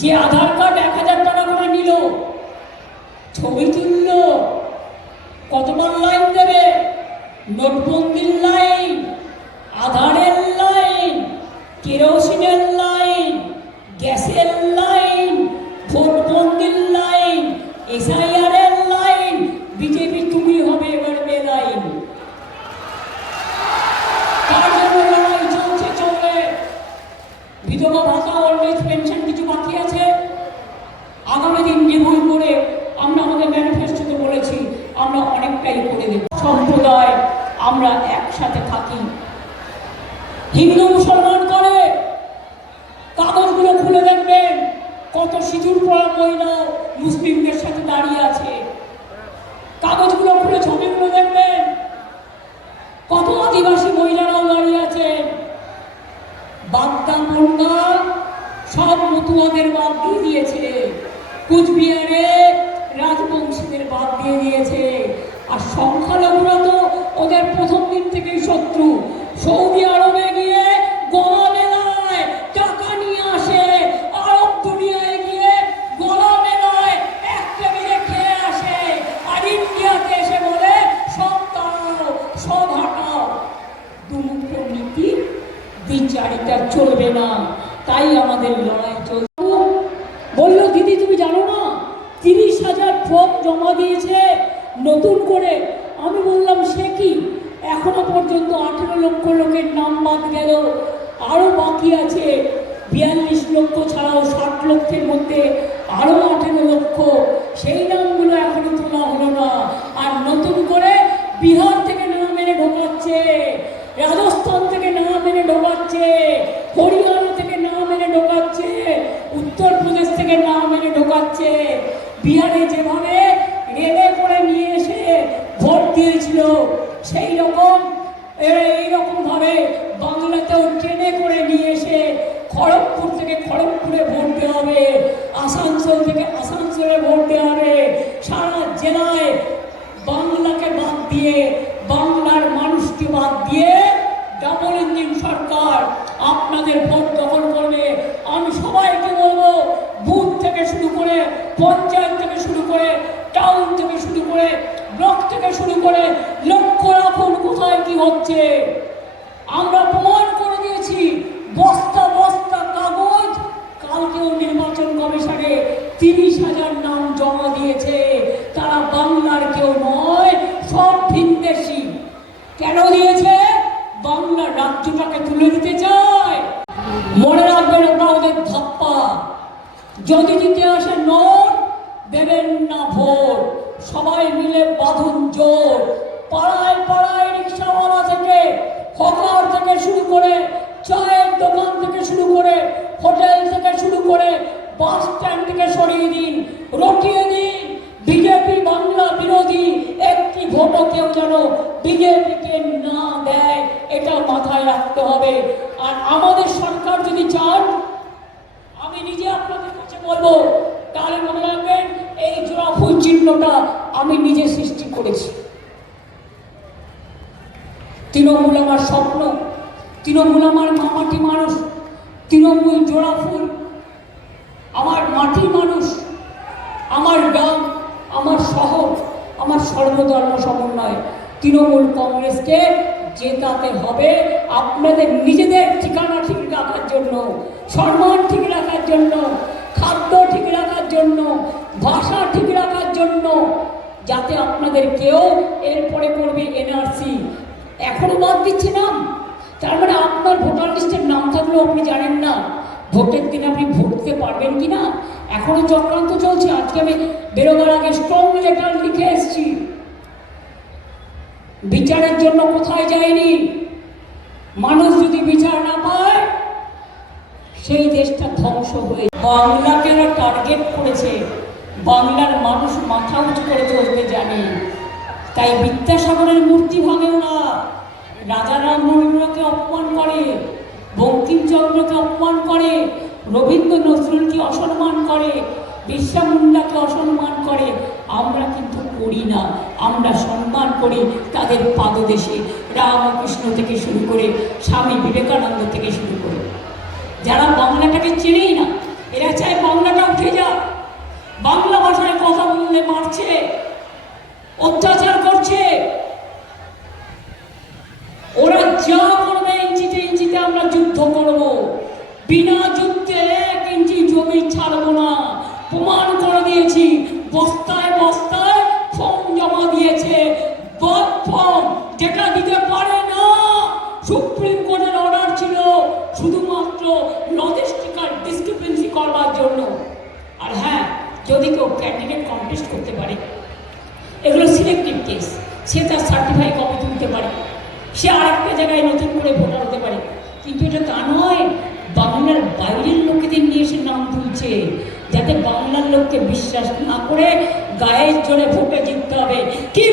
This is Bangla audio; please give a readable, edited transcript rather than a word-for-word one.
যে আধার কার্ড 1000 টাকা করে নিল, ছবি তুলল, কতবার লাইন দেবে? নোটবন্দির লাইন, আধারের লাইন, কেরোসিনের লাইন, গ্যাসের লাইন, ভোটবন্দির লাইন, এসআইআর এর লাইন। বিজেপি তুমি হবে এবার বেলাইন। তার জন্য লড়াই চলছে, চলবে। বিধবা ভাতা, ওল্ড এজ পেনশন কিছু বাকি আছে। আগামী দিন রিভিউ করে আমরা আমাদের ম্যানিফেস্টোতে বলেছি আমরা অনেকটাই করে দেব। সম্প্রদায় আমরা একসাথে থাকি। হিন্দু মুসলমান করে কাগজগুলো খুলে দেখবেন কত সিঁদুর পরা মহিলা মুসলিমদের সাথে দাঁড়িয়ে আছে। কাগজগুলো খুলে ছবিগুলো দেখবেন কত আদিবাসী মহিলারাও দাঁড়িয়ে আছেন। বাগদা বন্যা সব মতুয়াদের বাদ দিয়ে দিয়েছে, কুচবিহারে রাজবংশীদের বাদ দিয়ে দিয়েছে। আর সংখ্যালঘুরা তো ওদের প্রথম দিন থেকেই শত্রু। সৌদি আরবে গিয়ে গলা মেলায় টাকা নিয়ে আসে, আরব দুনিয়ায় গিয়ে গলা মেলায় এক টেবিলে খেয়ে আসে, আর ইন্ডিয়াতে এসে বলে সব তাড়াও, সব হাঁটাও। দুমুখো নীতি বিচারিতা চলবে না, তাই আমাদের লড়াই চলছে। বললো দিদি তুমি জানো না 30,000 ফর্ম জমা দিয়েছে নতুন করে। আমি বললাম সে কি, এখনো পর্যন্ত 18 লক্ষ লোকের নাম বাদ গেল, আরো বাকি আছে 42 লক্ষ ছাড়াও 60 লক্ষের মধ্যে আরো 18 লক্ষ, সেই নামগুলো এখনো তোলা হলো না। আর নতুন করে বিহার থেকে নাম এনে ঢোকাচ্ছে, রাজস্থান থেকে নাম এনে ঢোকাচ্ছে, হরিয়ানা থেকে নাম এনে ঢোকাচ্ছে, উত্তরপ্রদেশ থেকে নাম এনে ঢোকাচ্ছে। বিহারে যেভাবে রেলে করে নিয়ে এসে ভোট দিয়েছিল সেই রকম এইরকম ভাবে বাংলাতেও ট্রেনে করে নিয়ে এসে খড়গপুর থেকে খড়গপুরে ভোট দেওয়া হবে, আসানসোল থেকে আসানসোলে ভোট দেওয়া হবে। সারা জেলায় বাংলাকে বাদ দিয়ে, বাংলার মানুষকে বাদ দিয়ে ডাবল ইঞ্জিন সরকার আপনাদের ভোট দখল করবে। আমি সবাইকে বলবো, বুথ থেকে শুরু করে, পঞ্চায়েত থেকে শুরু করে, টাউন থেকে শুরু করে, ব্লক থেকে শুরু করে লক্ষ্য রাখুন কোথায় কি হচ্ছে। আমরা প্রমাণ করে দিয়েছি, বস্তা বস্তা কাগজ। কালকেও নির্বাচন কমিশনে 30,000 নাম জমা দিয়েছে। তারা বাংলার কেউ নয়, সব ভিনদেশি। কেন দিয়েছে? বাংলা রাজ্যটাকে তুলে দিতে চায়। মনে রাখবেন ওটা ওদের ধাপ্পা। যদি দিতে আসে নোট, দেবেন না ভোট। সবাই মিলে বাঁধুন জোর। পাড়ায় পাড়ায় রিক্সাওয়ালা থেকে, হকার থেকে শুরু করে, চায়ের দোকান থেকে শুরু করে, হোটেল থেকে শুরু করে, বাস স্ট্যান্ড থেকে সরিয়ে দিন, রটিয়ে দিন। বিজেপি বাংলা বিরোধী, একটি ভোটও কেউ যেন বিজেপিকে না দেয়, এটা মাথায় রাখতে হবে। আর আমাদের সরকার যদি চান, আমি নিজে আপনাদের কাছে বলবো, তাহলে মনে রাখবেন এই জোড়া ফুল চিহ্নটা আমি নিজে সৃষ্টি করেছি। তৃণমূল আমার স্বপ্ন, তৃণমূল আমার মাটি মানুষ, তৃণমূল জোড়া ফুল আমার মাটির মানুষ, আমার গ্রাম, আমার শহর, আমার সর্বধর্ম সমন্বয়। তৃণমূল কংগ্রেসকে জেতাতে হবে আপনাদের নিজেদের ঠিকানা ঠিক রাখার জন্য, সম্মান ঠিক রাখার জন্য, খাদ্য ঠিক রাখার জন্য, ভাষা ঠিক রাখার জন্য, যাতে আপনাদের কেউ এরপরে করবে এনআরসি এখনো বাদ দিচ্ছে নাম। তার মানে আপনার ভোটার লিস্টের নাম থাকলেও আপনি জানেন না ভোটের দিন আপনি ভোট দিতে পারবেন কিনা। এখনো চক্রান্ত চলছে। আজকে আমি বেরোবার আগে স্ট্রং লেটার লিখে এসেছি। বিচারের জন্য কোথায় যায়নি। মানুষ যদি বিচার না পায়, সেই দেশটা ধ্বংস হয়ে। বাংলাকে টার্গেট করেছে, বাংলার মানুষ মাথা উঁচু করে চলতে জানে। তাই বিদ্যাসাগরের মূর্তি ভাঙেও না, রাজা রামমোহনকে অপমান করে, বঙ্কিমচন্দ্রকে অপমান করে, রবীন্দ্র নজরুলকে অসম্মান করে, বিরসা মুন্ডাকে অসম্মান করে। আমরা কিন্তু করি না, আমরা সম্মান করি তাদের পাদদেশে, রামকৃষ্ণ থেকে শুরু করে স্বামী বিবেকানন্দ থেকে শুরু করে। যারা বাংলাটাকে চেনেই না, এরা চায় বাংলা বাংলা ভাষায় কথা বললে মারছে, অত্যাচার করছে। ওরা যা করবে ইঞ্চিতে ইঞ্চিতে আমরা যুদ্ধ করব, বিনা যুদ্ধে 1 ইঞ্চি জমি ছাড়বো না। প্রমাণ করে দিয়েছি, বস্তায় বস্তায় ফর্ম জমা দিয়েছে, ফর্ম যেটা দিতে পারে না। সুপ্রিম কোর্টের অর্ডার ছিল শুধুমাত্র লজিস্টিক্যাল ডিসক্রিপেন্সি করবার জন্য। আর হ্যাঁ, যদি কেউ ক্যান্ডিডেট কন্টেস্ট করতে পারে, এগুলো সিলেক্টিভ কেস, সে তার সার্টিফাই কপি তুলতে পারে, সে আরেকটা জায়গায় নতুন করে ভোটার হতে পারে। কিন্তু এটা তা নয়, বাংলার বাইরের লোকেদের নিয়ে এসে নাম তুলছে, যাতে বাংলার লোককে বিশ্বাস না করে গায়ের জোরে ভোটে জিততে হবে। কি